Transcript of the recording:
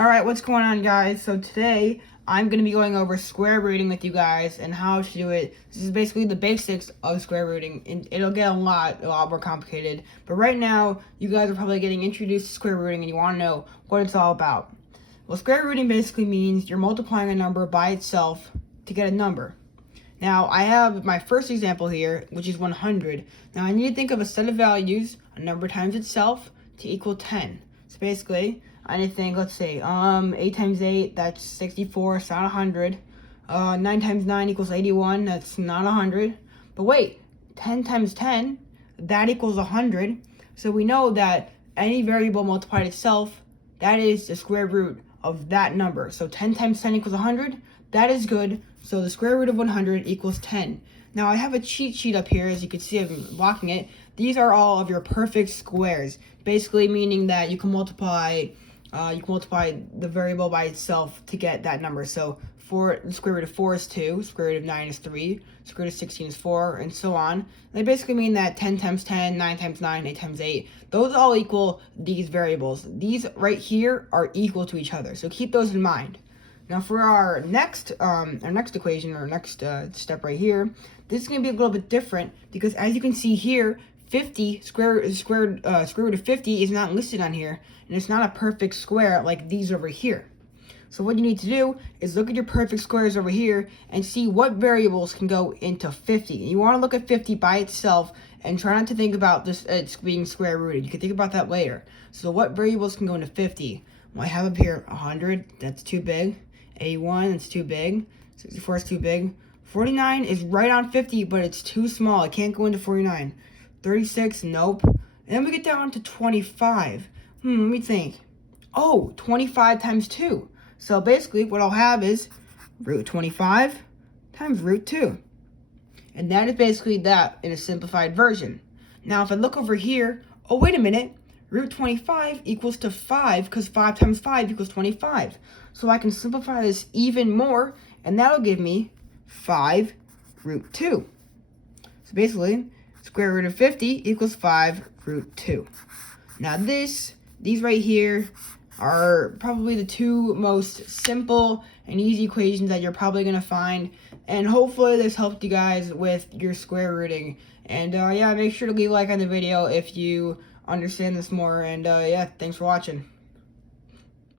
Alright, what's going on, guys? So today, I'm going to be going over square rooting with you guys and how to do it. This is basically the basics of square rooting, and it'll get a lot more complicated. But right now, you guys are probably getting introduced to square rooting and you want to know what it's all about. Well, square rooting basically means you're multiplying a number by itself to get a number. Now, I have my first example here, which is 100. Now, I need to think of a set of values, a number times itself, to equal 10. So basically, I need to think, let's see, 8 times 8, that's 64, it's not 100. 9 times 9 equals 81, that's not 100. But wait, 10 times 10, that equals 100. So we know that any variable multiplied itself, that is the square root of that number. So 10 times 10 equals 100. That is good. So the square root of 100 equals 10. Now I have a cheat sheet up here, as you can see I'm blocking it. These are all of your perfect squares, basically meaning that you can multiply the variable by itself to get that number. So the square root of 4 is 2, square root of 9 is 3, square root of 16 is 4, and so on. They basically mean that 10 times 10, 9 times 9, 8 times 8, those all equal these variables. These right here are equal to each other, so keep those in mind. Now for our next equation, or next step right here, this is going to be a little bit different because, as you can see here, 50 square root of 50 is not listed on here, and it's not a perfect square like these over here. So what you need to do is look at your perfect squares over here and see what variables can go into 50. You want to look at 50 by itself and try not to think about this it's being square rooted. You can think about that later. So what variables can go into 50? Well, I have up here 100, that's too big. 81, that's too big. 64 is too big. 49 is right on 50, but it's too small. It can't go into 49. 36, nope. And then we get down to 25. Let me think. Oh, 25 times 2. So basically, what I'll have is root 25 times root 2. And that is basically that in a simplified version. Now, if I look over here, oh, wait a minute. Root 25 equals to 5, because 5 times 5 equals 25. So I can simplify this even more, and that'll give me 5 root 2. So basically, square root of 50 equals 5 root 2. Now these right here are probably the two most simple and easy equations that you're probably going to find. And hopefully this helped you guys with your square rooting. And yeah, make sure to leave a like on the video if you understand this more. And yeah, thanks for watching.